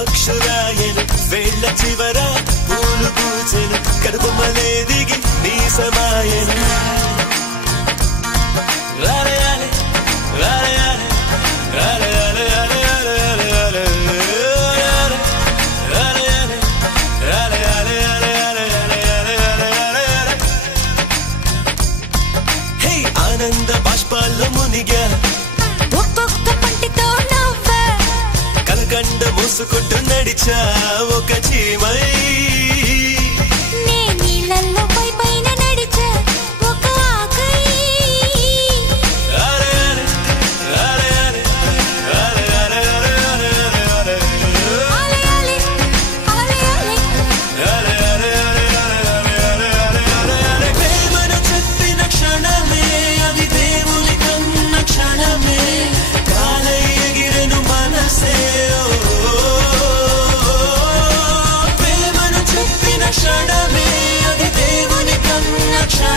పక్షురాయను వేళ్ళ చివర పూలు పూచెను కడుపుమలే దిగి నీ సమాయను ఆనంద బాష్పాల్లో మునిగా ఒక్కొక్క పంటితో నవ్వా కలకండ మూసుకుంటూ నడిచా ఒక చీమై నే నీళ్ళల్లో పైన నడిచా ఒక ఆకై ప్రేమను చెప్పిన క్షణమే అది దేవుని కన్న క్షణమే కాలై ఎగిరెను మనసే ప్రేమను చెప్పిన క్షణమే అది దేవుని కన్న క్షణమే